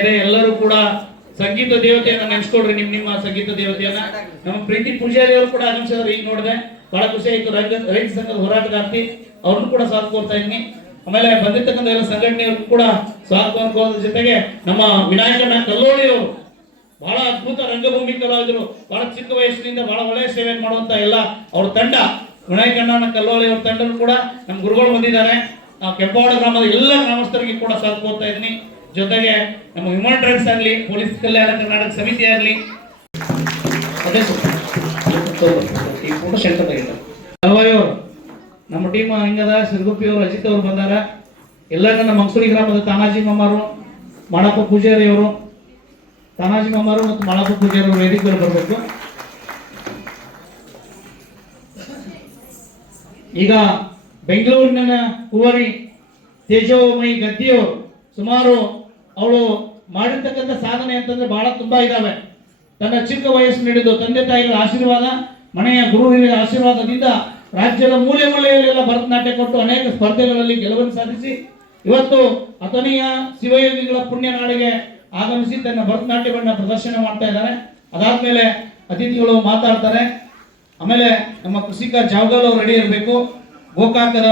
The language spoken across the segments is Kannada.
ಇದೆ. ಎಲ್ಲರೂ ಕೂಡ ಸಂಗೀತ ದೇವತೆಯನ್ನ ನೆನೆಸ್ಕೊಡ್ರಿ. ನಿಮ್ಮ ಸಂಗೀತ ದೇವತೆಯನ್ನ. ನಮ್ಮ ಪ್ರೀತಿ ಪೂಜಾರಿ ಅವರು ಕೂಡ ಆಗಮಿಸಿದ್ರು. ಈಗ ನೋಡಿದೆ, ಬಹಳ ಖುಷಿ ಆಯ್ತು. ರೈತ ಸಂಘದ ಹೋರಾಟಗಾರ್ತಿ ಅವ್ರನ್ನು ಕೂಡ ಸ್ವಾಗತ ಕೋರ್ತಾ ಇದ್ದೀನಿ. ಆಮೇಲೆ ಬಂದಿರ್ತಕ್ಕಂಥ ಎಲ್ಲ ಸಂಘಟನೆಯವ್ರಿಗೂ ಕೂಡ ಸ್ವಾಗತ ಕೋರೋದ್ರ ಜೊತೆಗೆ ನಮ್ಮ ವಿನಾಯಕಣ್ಣ ಕಲ್ಲೋಳಿ ಅವರು ಬಹಳ ಅದ್ಭುತ ರಂಗಭೂಮಿ ಕಲಾವಿದರು. ಬಹಳ ಚಿಕ್ಕ ವಯಸ್ಸಿನಿಂದ ಬಹಳ ಒಳ್ಳೆಯ ಸೇವೆ ಮಾಡುವಂತ ಎಲ್ಲ ಅವ್ರ ತಂಡ, ವಿನಾಯಕಣ್ಣ ಕಲ್ಲೋಳಿ ಅವ್ರ ತಂಡರು ಕೂಡ ನಮ್ಮ ಗುರುಗಳು ಬಂದಿದ್ದಾರೆ. ಕೆಂಪವಾಡ ಗ್ರಾಮದ ಎಲ್ಲ ಗ್ರಾಮಸ್ಥರಿಗೆ ಕೂಡ ಸ್ವಾಗತ ಕೋರ್ತಾ ಇದ್ದೀನಿ. ಜೊತೆಗೆ ನಮ್ಮ ಹ್ಯೂಮನ್ ರೈಟ್ಸ್ ಆಗಲಿ, ಪೊಲೀಸ್ ಕಲ್ಯಾಣ ಕರ್ನಾಟಕ ಸಮಿತಿ ಆಗಲಿ, ಈ ಫೋಟೋ ಸೆಂಟರ್ ಅವರು ನಮ್ಮ ಟೀಮ್ ಹಿಂಗದ. ಸಿರುಗುಪ್ಪಿ ಅವರು, ಅಜಿತ್ ಅವರು ಬಂದಾರ. ಎಲ್ಲ ನನ್ನ ಮಂಗಸೂರಿ ಗ್ರಾಮದ ತಾನಾಜಿ ಮಮ್ಮಾರು, ಮಾಳಪ್ಪ ಪೂಜಾರಿ ಅವರು, ತಾನಾಜಿ ಮಮ್ಮಾರು ಮತ್ತು ಮಾಳಪ್ಪ ಪೂಜಾರಿ ಅವರು ವೇದಿಕೆಗಳು ಬರಬೇಕು. ಈಗ ಬೆಂಗಳೂರಿನ ಕುವರಿ ತೇಜೋಮಯಿ ಗದ್ದಿಯವರು ಸುಮಾರು ಅವಳು ಮಾಡಿರ್ತಕ್ಕಂಥ ಸಾಧನೆ ಅಂತಂದ್ರೆ ಬಹಳ ತುಂಬಾ ಇದಾವೆ. ತನ್ನ ಚಿಕ್ಕ ವಯಸ್ಸು ಹಿಡಿದು ತಂದೆ ತಾಯಿಗಳ ಆಶೀರ್ವಾದ, ಮನೆಯ ಗುರು ಹಿರಿಯರ ಆಶೀರ್ವಾದದಿಂದ ರಾಜ್ಯದ ಮೂಲೆ ಮೂಲೆಯಲ್ಲೆಲ್ಲ ಭರತನಾಟ್ಯ ಕೊಟ್ಟು ಅನೇಕ ಸ್ಪರ್ಧೆಗಳಲ್ಲಿ ಗೆಲುವನ್ನು ಸಾಧಿಸಿ ಇವತ್ತು ಅಥಣಿಯ ಶಿವಯೋಗಿಗಳ ಪುಣ್ಯ ನಾಡಿಗೆ ಆಗಮಿಸಿ ತನ್ನ ಭರತನಾಟ್ಯವನ್ನ ಪ್ರದರ್ಶನ ಮಾಡ್ತಾ ಇದ್ದಾರೆ. ಅದಾದ್ಮೇಲೆ ಅತಿಥಿಗಳು ಮಾತಾಡ್ತಾರೆ. ಆಮೇಲೆ ನಮ್ಮ ಕೃಷಿಕ ಜಾವಗಲ್ ಅವರು ರೆಡಿ ಇರಬೇಕು. ಗೋಕಾಕದ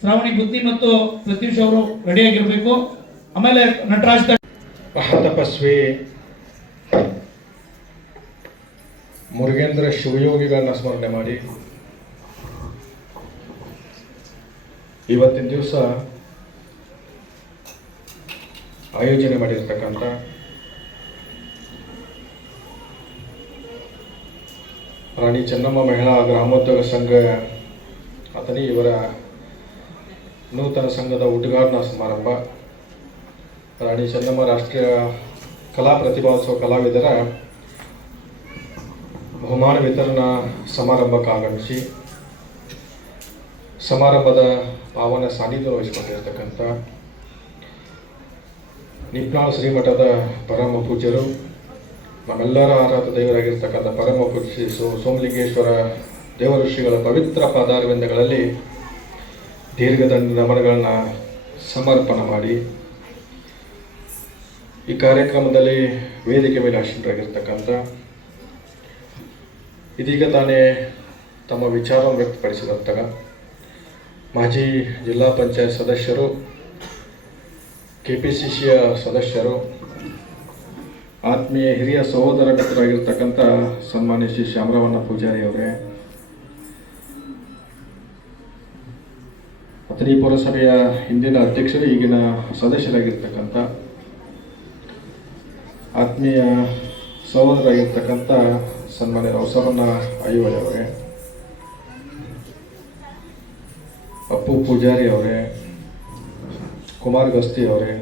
ಶ್ರಾವಣಿ ಬುದ್ಧಿ ಮತ್ತು ಪ್ರತ್ಯೂಷ್ ಅವರು ರೆಡಿಯಾಗಿರ್ಬೇಕು. ಆಮೇಲೆ ನಟರಾಜ್ ಮಹಾತಪಸ್ವಿ ಮುರುಗೇಂದ್ರ ಶಿವಯೋಗಿಗಳನ್ನ ಸ್ಮರಣೆ ಮಾಡಿ ಇವತ್ತಿನ ದಿವಸ ಆಯೋಜನೆ ಮಾಡಿರ್ತಕ್ಕಂಥ ರಾಣಿ ಚೆನ್ನಮ್ಮ ಮಹಿಳಾ ಗ್ರಾಮೋದ್ಯೋಗ ಸಂಘ ಅಥಣಿ ಇವರ ನೂತನ ಸಂಘದ ಉದ್ಘಾಟನಾ ಸಮಾರಂಭ, ರಾಣಿ ಚೆನ್ನಮ್ಮ ರಾಷ್ಟ್ರೀಯ ಕಲಾ ಪ್ರತಿಭೋತ್ಸವ ಕಲಾವಿದರ ಬಹುಮಾನ ವಿತರಣಾ ಸಮಾರಂಭಕ್ಕೆ ಆಗಮಿಸಿ ಸಮಾರಂಭದ ಪಾವನ ಸಾನ್ನಿಧ್ಯ ವಹಿಸಿಕೊಂಡಿರತಕ್ಕಂಥ ನಿಪ್ನಾಳ್ ಶ್ರೀಮಠದ ಪರಮ ಪೂಜ್ಯರು, ನಮ್ಮೆಲ್ಲರ ಆರಾಧ ದೇವರಾಗಿರ್ತಕ್ಕಂಥ ಪರಮ ಪೂಜ್ಯ ಶ್ರೀ ಸೋಮಲಿಂಗೇಶ್ವರ ದೇವಋಷಿಗಳ ಪವಿತ್ರ ಪಾದಾರವಿಂದಗಳಲ್ಲಿ ದೀರ್ಘದಂಡ ನಮನಗಳನ್ನು ಸಮರ್ಪಣೆ ಮಾಡಿ ಈ ಕಾರ್ಯಕ್ರಮದಲ್ಲಿ ವೇದಿಕೆ ಮೇಲೆ ಆಸೀನರಾಗಿರ್ತಕ್ಕಂಥ ಇದೀಗ ತಾನೇ ತಮ್ಮ ವಿಚಾರವನ್ನು ವ್ಯಕ್ತಪಡಿಸಿದಂತಹ ಮಾಜಿ ಜಿಲ್ಲಾ ಪಂಚಾಯತ್ ಸದಸ್ಯರು, KPCCಯ ಸದಸ್ಯರು, ಆತ್ಮೀಯ ಹಿರಿಯ ಸಹೋದರ ಮಿತ್ರರಾಗಿರ್ತಕ್ಕಂಥ ಸನ್ಮಾನ್ಯ ಶ್ರೀ ಶ್ಯಾಮರಾವಣ್ಣ ಪೂಜಾರಿ ಅವರೇ, ಅಥಣಿ ಪುರಸಭೆಯ ಹಿಂದಿನ ಅಧ್ಯಕ್ಷರು ಈಗಿನ ಸದಸ್ಯರಾಗಿರ್ತಕ್ಕಂಥ ಆತ್ಮೀಯ ಸಹೋದರಾಗಿರ್ತಕ್ಕಂಥ ಸನ್ಮಾನ್ಯ ರವಸವಣ್ಣ ಐವಳೆ ಅವರೇ, ಅಪ್ಪು ಪೂಜಾರಿ ಅವರೇ, ಕುಮಾರ್ ಗಸ್ತಿ ಅವರೇ,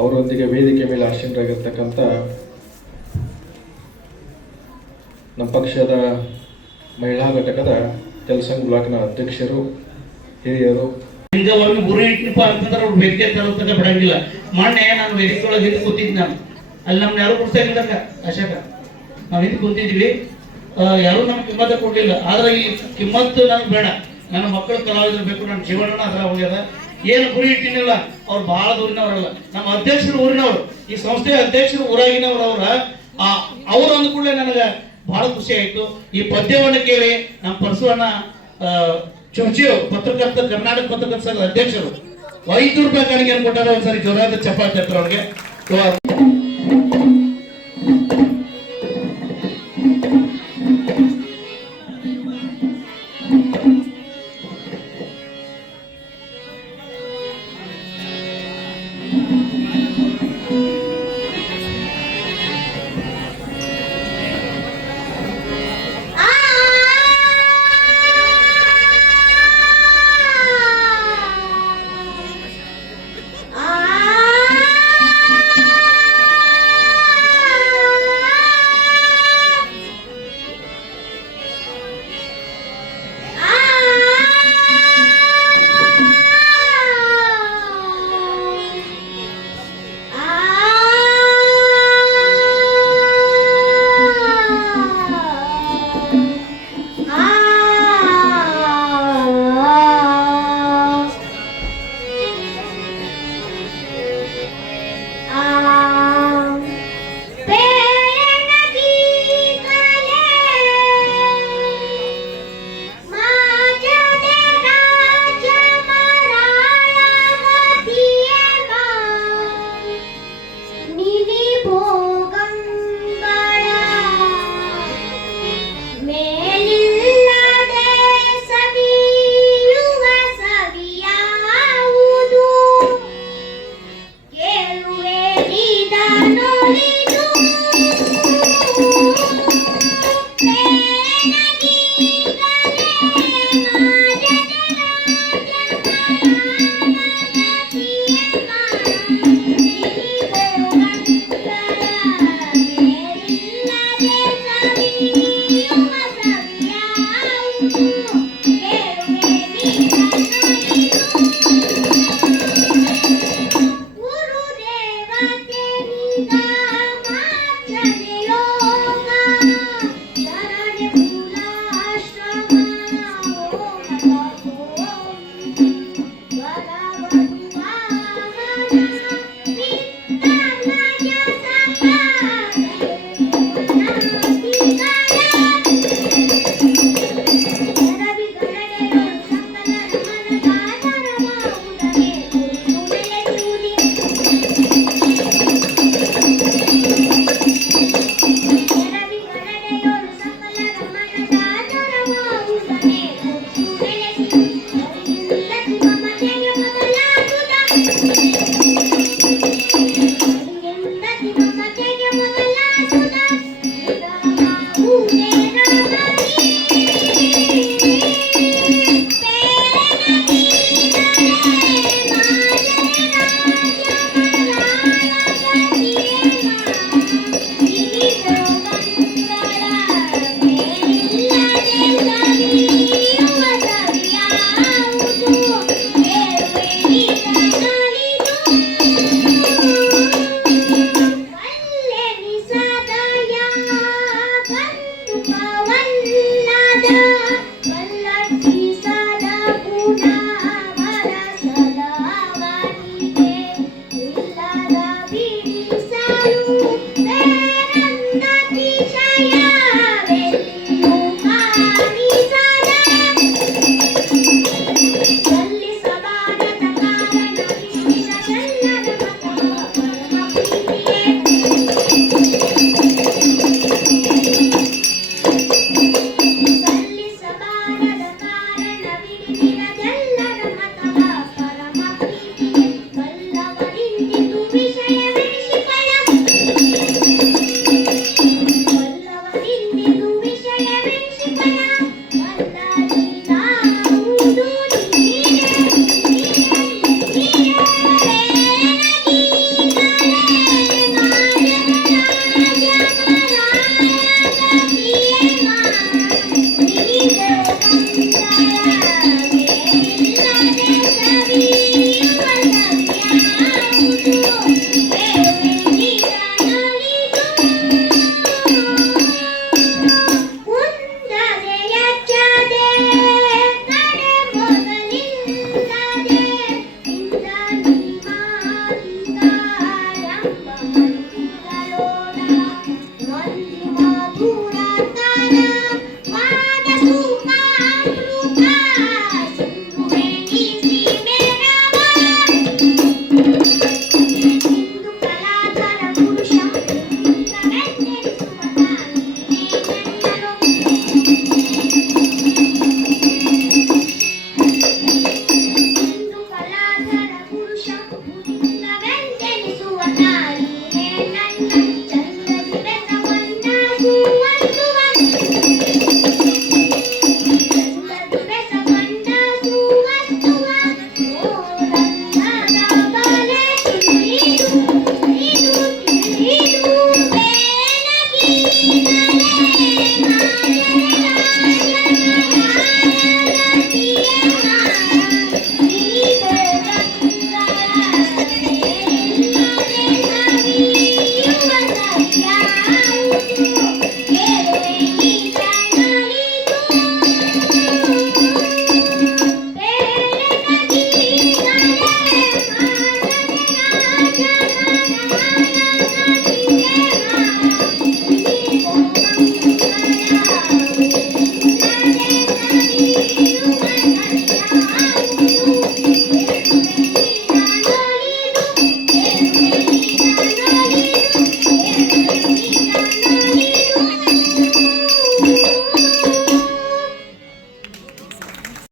ಅವರೊಂದಿಗೆ ವೇದಿಕೆ ಮೇಲೆ ಆಸೀನರಾಗಿರ್ತಕ್ಕಂಥ ನಮ್ಮ ಪಕ್ಷದ ಮಹಿಳಾ ಘಟಕದ ಕೆಲಸಂಗ ಬ್ಲಾಕ್ನ ಅಧ್ಯಕ್ಷರು, ಹಿರಿಯರು. ಗುರು ಇಟ್ಟಪ್ಪ ಅಂತಂದ್ರೆ ಅವ್ರು ವೇದಿಕೆ ತರತಕ್ಕ ಬಿಡಂಗಿಲ್ಲ. ಮೊನ್ನೆ ನಾನು ವೇದಿಕೆ ಒಳಗೆ ಹಿಂದೆ ಕೂತಿದ್ದೆ. ನಾನು ಅಲ್ಲಿ ನಮ್ನ ಯಾರು ಕೊಡ್ತಾ ಇಲ್ಲಕ್ಕ ಅಶಾಕ ನಾವು ಹಿಂದೆ ಕೂತಿದ್ವಿ. ಯಾರು ನಮ್ಗೆ ಕಿಮ್ಮತ್ತ ಕೊಡ್ಲಿಲ್ಲ. ಆದ್ರೆ ಈ ಕಿಮ್ಮತ್ತು ನನಗೆ ಬೇಡ. ನನ್ನ ಮಕ್ಕಳು ಕಲಾವಿದರು ಬೇಕು, ನನ್ನ ಜೀವನ ಅದ್ರ ಹೋಗ್ಯದ. ಏನು ಗುರಿ ಇಟ್ಟಿನಿಲ್ಲ. ಅವ್ರು ಬಹಳ ದೂರಿನವರಲ್ಲ. ನಮ್ಮ ಅಧ್ಯಕ್ಷರು ಊರಿನವರು, ಈ ಸಂಸ್ಥೆಯ ಅಧ್ಯಕ್ಷರು ಊರಾಗಿನವರು. ಅವ್ರು ಅಂದ ಕೂಡಲೇ ನನಗೆ ಬಹಳ ಖುಷಿ ಆಯ್ತು. ಈ ಪದ್ಯವನ್ನು ಕೇಳಿ ನಮ್ಮ ಪರಸುವಣ್ಣ ಚುರ್ಚಿಯು ಪತ್ರಕರ್ತ, ಕರ್ನಾಟಕ ಪತ್ರಕರ್ತ ಸಂಘದ ಅಧ್ಯಕ್ಷರು 500 ರೂಪಾಯಿ ಕಾಣಿಕೆ ಕೊಟ್ಟಾರೆ. ಒಂದ್ಸರಿ ಜೋರಾದ ಚಪ್ಪಾಳೆ ತಟ್ಟರು ಅವ್ರಿಗೆ.